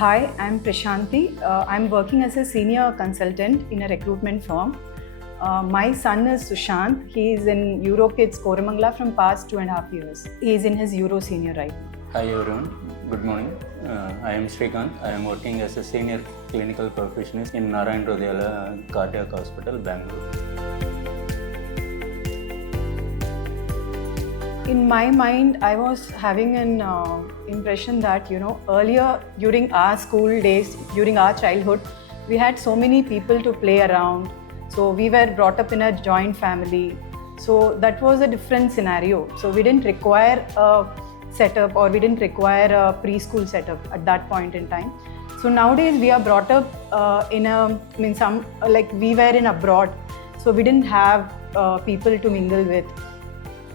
Hi, I'm Prashanti. I'm working as a senior consultant in a recruitment firm. My son is Sushant. He is in EuroKids Koramangala from past 2.5 years. He is in his Euro senior right now. Hi everyone, good morning. I am Srikanth. I am working as a senior clinical professionist in Narayan Hridayala Cardiac Hospital, Bangalore. In my mind, I was having an impression that, earlier during our school days, during our childhood, we had so many people to play around. So we were brought up in a joint family. So that was a different scenario. So we didn't require a setup or we didn't require a preschool setup at that point in time. So nowadays we are brought up we were in abroad. So we didn't have people to mingle with.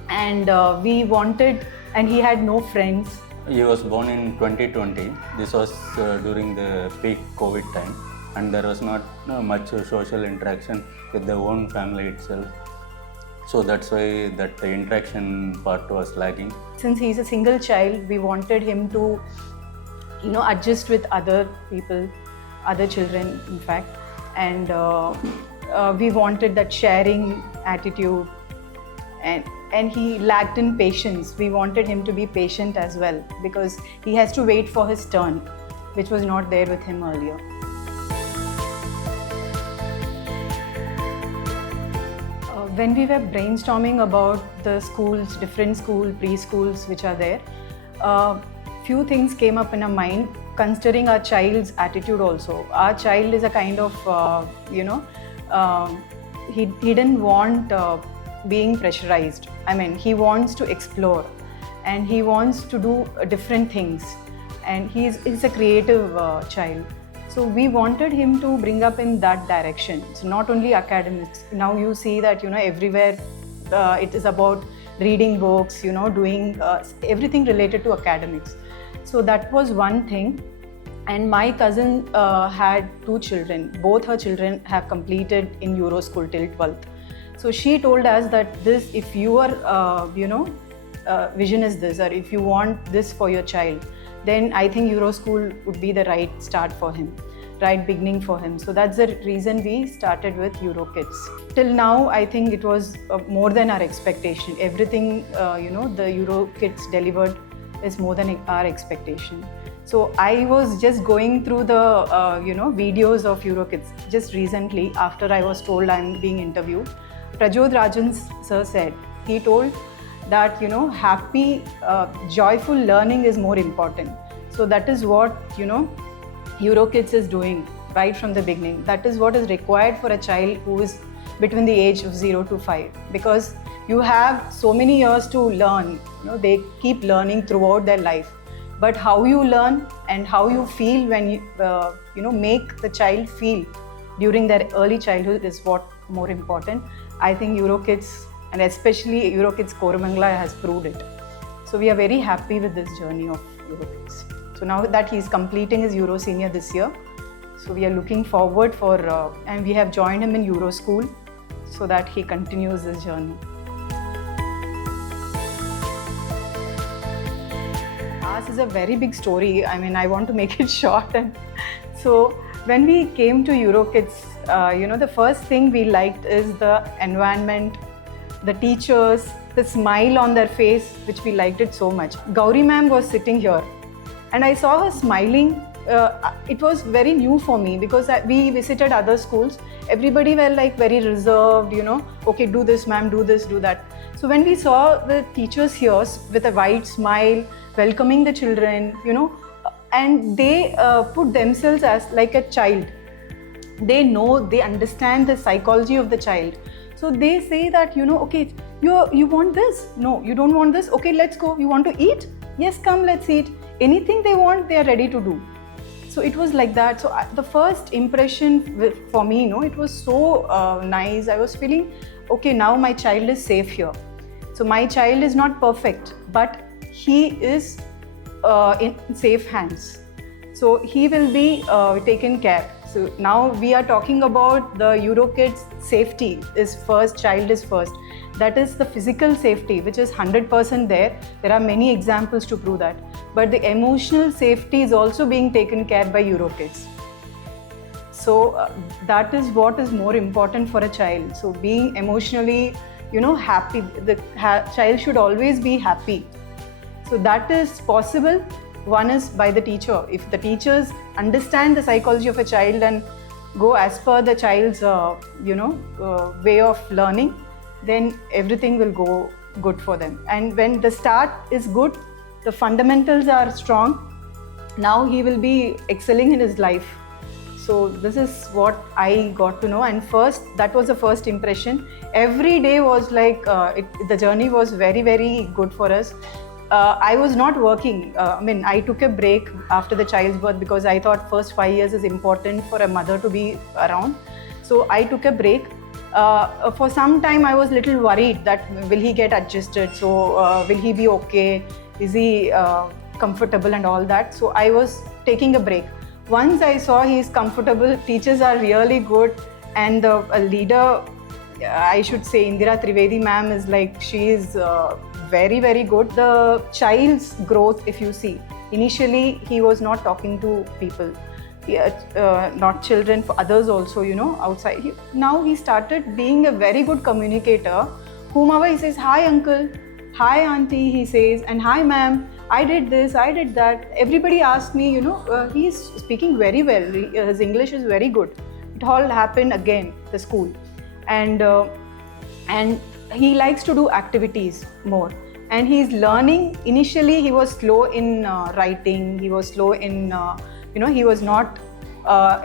And we wanted, and he had no friends. He was born in 2020. This was during the peak COVID time, and there was not much social interaction with the own family itself. So that's why that the interaction part was lagging. Since he's a single child, we wanted him to, adjust with other people, other children, in fact, and we wanted that sharing attitude. And he lacked in patience. We wanted him to be patient as well because he has to wait for his turn, which was not there with him earlier. When we were brainstorming about the schools, different preschools which are there, few things came up in our mind considering our child's attitude also. Our child is a kind of, he didn't want being pressurized. I mean, he wants to explore and he wants to do different things, and he's a creative child. So we wanted him to bring up in that direction. So not only academics. Now you see that everywhere it is about reading books, doing everything related to academics. So that was one thing. And my cousin had 2 children. Both her children have completed in Euro school till 12th. So she told us that if your vision is this, or if you want this for your child, then I think Euro school would be the right start for him, right beginning for him. So that's the reason we started with EuroKids. Till now, I think it was more than our expectation. Everything, the EuroKids delivered is more than our expectation. So I was just going through the, videos of EuroKids just recently after I was told I'm being interviewed. Prajod Rajan sir said, he told that, happy, joyful learning is more important. So that is what, EuroKids is doing right from the beginning. That is what is required for a child who is between the age of 0 to 5. Because you have so many years to learn, they keep learning throughout their life. But how you learn and how you feel when you, make the child feel during their early childhood is what more important. I think EuroKids, and especially EuroKids Koramangala, has proved it. So we are very happy with this journey of EuroKids. So now that he's completing his Euro Senior this year, so we are looking forward for, and we have joined him in Euro School so that he continues this journey. Ours is a very big story. I mean, I want to make it short. And so when we came to EuroKids, the first thing we liked is the environment, the teachers, the smile on their face, which we liked it so much. Gauri ma'am was sitting here and I saw her smiling. It was very new for me because we visited other schools. Everybody were like very reserved, okay, do this ma'am, do this, do that. So when we saw the teachers here with a wide smile, welcoming the children, and they put themselves as like a child. They know, they understand the psychology of the child. So they say that, okay, you want this? No, you don't want this? Okay, let's go. You want to eat? Yes, come, let's eat. Anything they want, they are ready to do. So it was like that. So the first impression for me, it was so nice. I was feeling, okay, now my child is safe here. So my child is not perfect, but he is in safe hands. So he will be taken care. So now we are talking about the EuroKids safety is first, child is first. That is the physical safety, which is 100% there. There are many examples to prove that. But the emotional safety is also being taken care by EuroKids. So that is what is more important for a child. So being emotionally, happy. The child should always be happy. So that is possible. One is by the teacher. If the teachers understand the psychology of a child and go as per the child's, way of learning, then everything will go good for them. And when the start is good, the fundamentals are strong, now he will be excelling in his life. So this is what I got to know, and that was the first impression. Every day was like, the journey was very, very good for us. I was not working. I took a break after the child's birth because I thought first 5 years is important for a mother to be around. So I took a break. For some time I was little worried that will he get adjusted, so will he be okay, is he comfortable and all that. So I was taking a break. Once I saw he is comfortable, teachers are really good, and the leader, I should say Indira Trivedi ma'am is like, she is very, very good. The child's growth, if you see, initially he was not talking to people, not children, for others also, outside. Now he started being a very good communicator. Whomever he says, hi uncle, hi auntie, he says, and hi ma'am, I did this, I did that. Everybody asked me, he's speaking very well. His English is very good. It all happened again, the school. And he likes to do activities more. And he's learning. Initially, he was slow in writing. He was slow in, he was not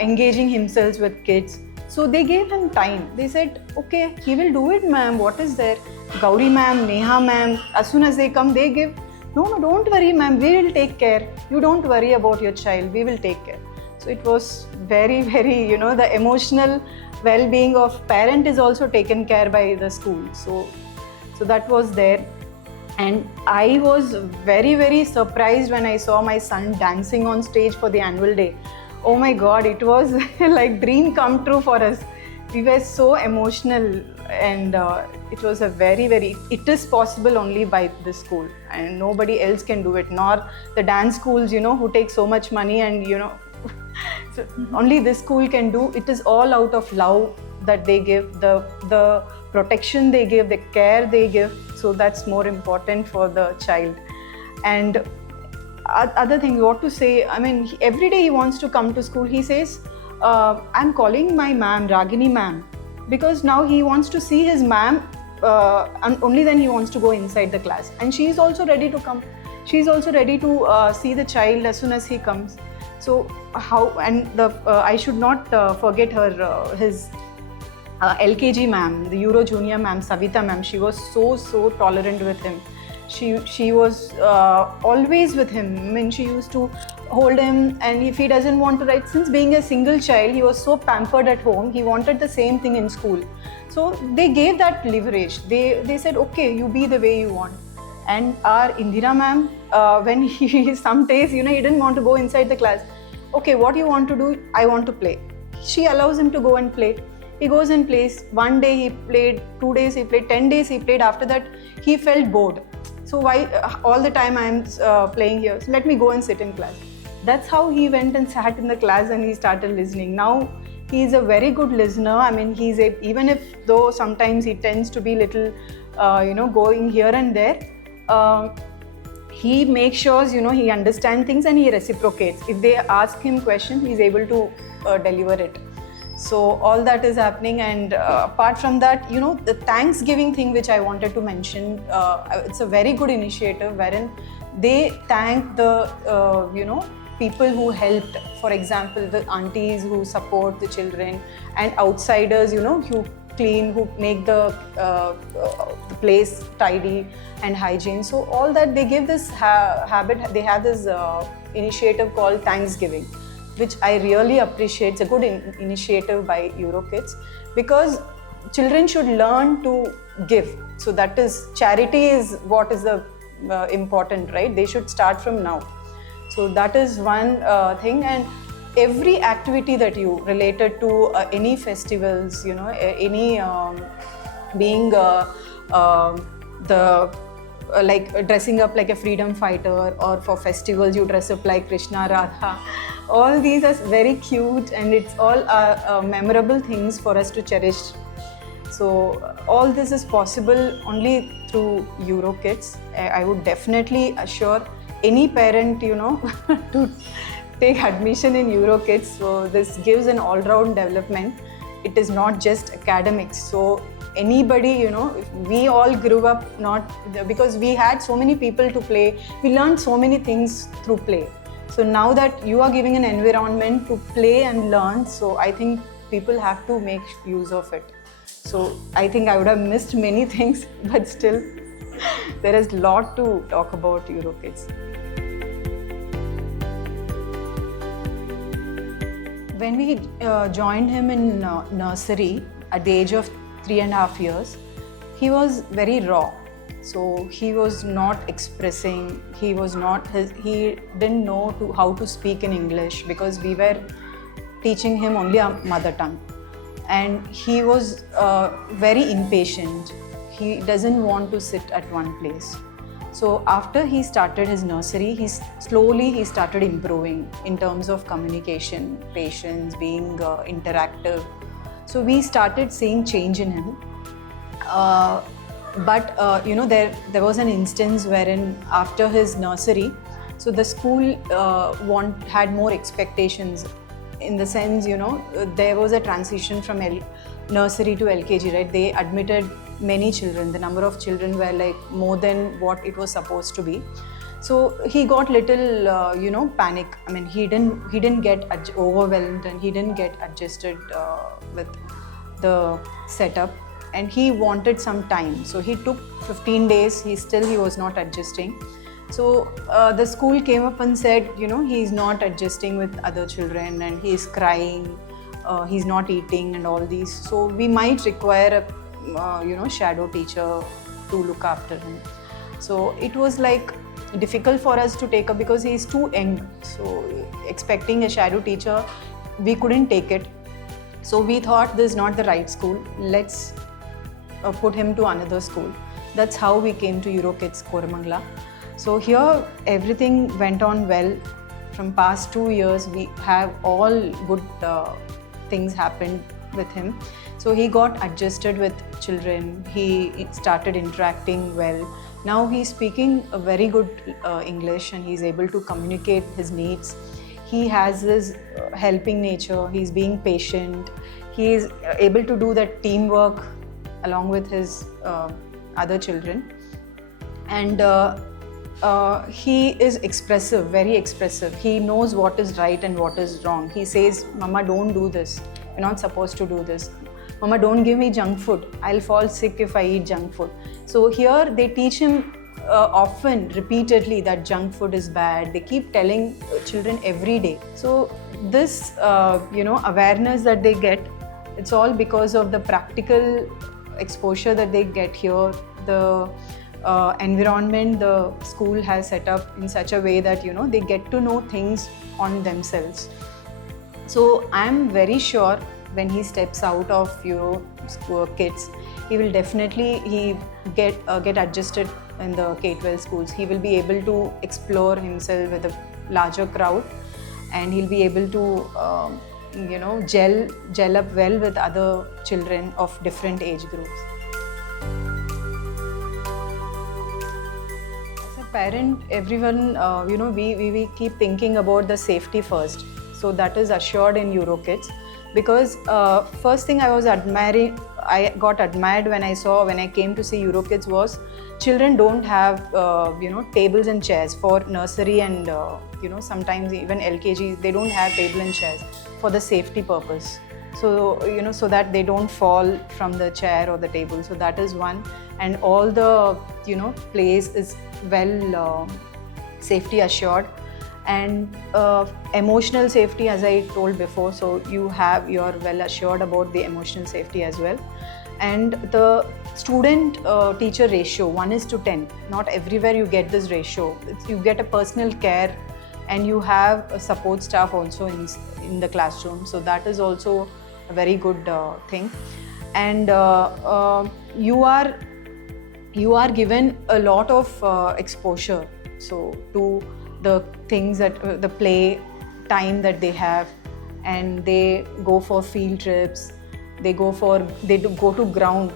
engaging himself with kids. So they gave him time. They said, okay, he will do it, ma'am. What is there? Gauri ma'am, Neha ma'am, as soon as they come, they give. No, don't worry, ma'am. We will take care. You don't worry about your child. We will take care. So it was very, very, the emotional well-being of parent is also taken care by the school. So that was there. And I was very, very surprised when I saw my son dancing on stage for the annual day. Oh my God, it was like dream come true for us. We were so emotional, and it was a very, very, it is possible only by this school, and nobody else can do it, nor the dance schools, who take so much money, and so only this school can do. It is all out of love that they give, the protection they give, the care they give. So that's more important for the child. And other thing, what to say, every day he wants to come to school. He says, I'm calling my ma'am, Ragini ma'am, because now he wants to see his ma'am, and only then he wants to go inside the class. And she is also ready to come. She is also ready to see the child as soon as he comes. So I should not forget his LKG ma'am, the Euro Junior ma'am, Savita ma'am. She was so tolerant with him. She was always with him. She used to hold him, and if he doesn't want to write, since being a single child, he was so pampered at home, he wanted the same thing in school. So they gave that leverage. They said, okay, you be the way you want. And our Indira ma'am, when he some days, he didn't want to go inside the class. Okay, what you want to do? I want to play. She allows him to go and play. He goes and plays. One day he played, 2 days he played, 10 days he played. After that, he felt bored. So why all the time I'm playing here? So let me go and sit in class. That's how he went and sat in the class, and he started listening. Now he is a very good listener. Even if though sometimes he tends to be little, going here and there, he makes sure, he understands things and he reciprocates. If they ask him questions, he's able to deliver it. So all that is happening, and apart from that, the Thanksgiving thing which I wanted to mention, it's a very good initiative wherein they thank the, people who helped. For example, the aunties who support the children, and outsiders, who clean, who make the place tidy and hygiene. So all that, they give this habit, they have this initiative called Thanksgiving, which I really appreciate. It's a good initiative by EuroKids, because children should learn to give. So that is, charity is what is the important, right? They should start from now. So that is one thing. And every activity that you related to any festivals, any being the like dressing up like a freedom fighter, or for festivals you dress up like Krishna, Radha. All these are very cute, and it's all memorable things for us to cherish. So all this is possible only through EuroKids. I would definitely assure any parent, to take admission in EuroKids. So this gives an all-round development. It is not just academics. So anybody, we all grew up not because we had so many people to play. We learned so many things through play. So now that you are giving an environment to play and learn, so I think people have to make use of it. So I think I would have missed many things, but still there is a lot to talk about EuroKids. When we joined him in nursery at the age of 3.5 years, he was very raw. So he was not expressing, he didn't know how to speak in English, because we were teaching him only our mother tongue. And he was very impatient. He doesn't want to sit at one place. So after he started his nursery, he started improving in terms of communication, patience, being interactive. So we started seeing change in him. But there was an instance wherein after his nursery, so the school had more expectations. In the sense, there was a transition from nursery to LKG, right? They admitted many children. The number of children were like more than what it was supposed to be. So he got little, panic. I mean, he didn't get overwhelmed, and he didn't get adjusted with the setup, and he wanted some time. So he took 15 days. He was not adjusting. So the school came up and said, he's not adjusting with other children, and he's crying, he's not eating, and all these. So we might require a shadow teacher to look after him. So it was like difficult for us to take up, because he's too young. So expecting a shadow teacher, we couldn't take it. So we thought this is not the right school. Let's put him to another school. That's how we came to EuroKids Koramangala. So here everything went on well. From past 2 years, we have all good things happened with him. So he got adjusted with children. He started interacting well. Now he's speaking a very good English, and he's able to communicate his needs. He has this helping nature. He's being patient. He is able to do that teamwork along with his other children. And he is expressive, very expressive. He knows what is right and what is wrong. He says, "Mama, don't do this. You're not supposed to do this. Mama, don't give me junk food. I'll fall sick if I eat junk food." So here they teach him often, repeatedly, that junk food is bad. They keep telling children every day. So this, awareness that they get, it's all because of the practical exposure that they get here. The environment the school has set up in such a way that they get to know things on themselves. So I'm very sure when he steps out of EuroKids, he will definitely get adjusted in the K-12 schools. He will be able to explore himself with a larger crowd, and he'll be able to gel up well with other children of different age groups. Parent, everyone, we keep thinking about the safety first. So that is assured in EuroKids, because first thing I got admired when I came to see EuroKids was children don't have tables and chairs for nursery, and sometimes even LKG, they don't have table and chairs for the safety purpose. So so that they don't fall from the chair or the table. So that is one. And all the place is well safety assured, and emotional safety, as I told before. So you're well assured about the emotional safety as well. And the student teacher ratio 1:10. Not everywhere you get this ratio. You get a personal care, and you have a support staff also in the classroom. So that is also a very good thing. And you are you are given a lot of exposure so to the things that the play time that they have, and they go for field trips, they go to ground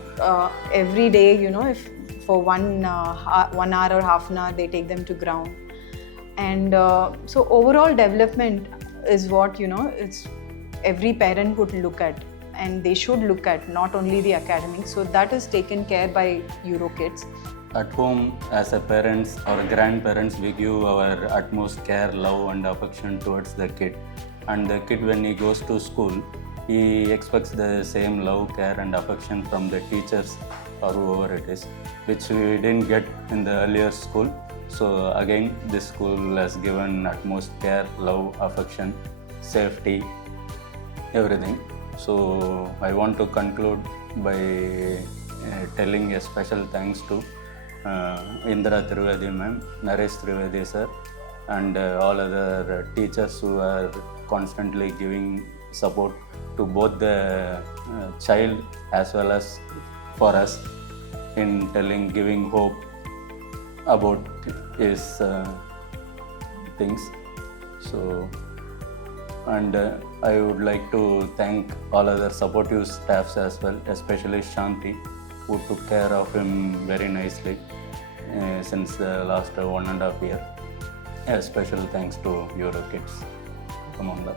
every day, you know, if for 1 hour or half an hour they take them to ground. And so overall development is what, you know, it's every parent would look at, and they should look at, not only the academics. So that is taken care by EuroKids. At home, as a parents or grandparents, we give our utmost care, love, and affection towards the kid. And the kid, when he goes to school, he expects the same love, care, and affection from the teachers or whoever it is, which we didn't get in the earlier school. So again, this school has given utmost care, love, affection, safety, everything. So I want to conclude by telling a special thanks to Indra Trivedi ma'am, Naresh Trivedi sir, and all other teachers who are constantly giving support to both the child as well as for us in giving hope about his things. So, and I would like to thank all other supportive staffs as well, especially Shanti, who took care of him very nicely since the last 1.5 years. A special thanks to EuroKids among them.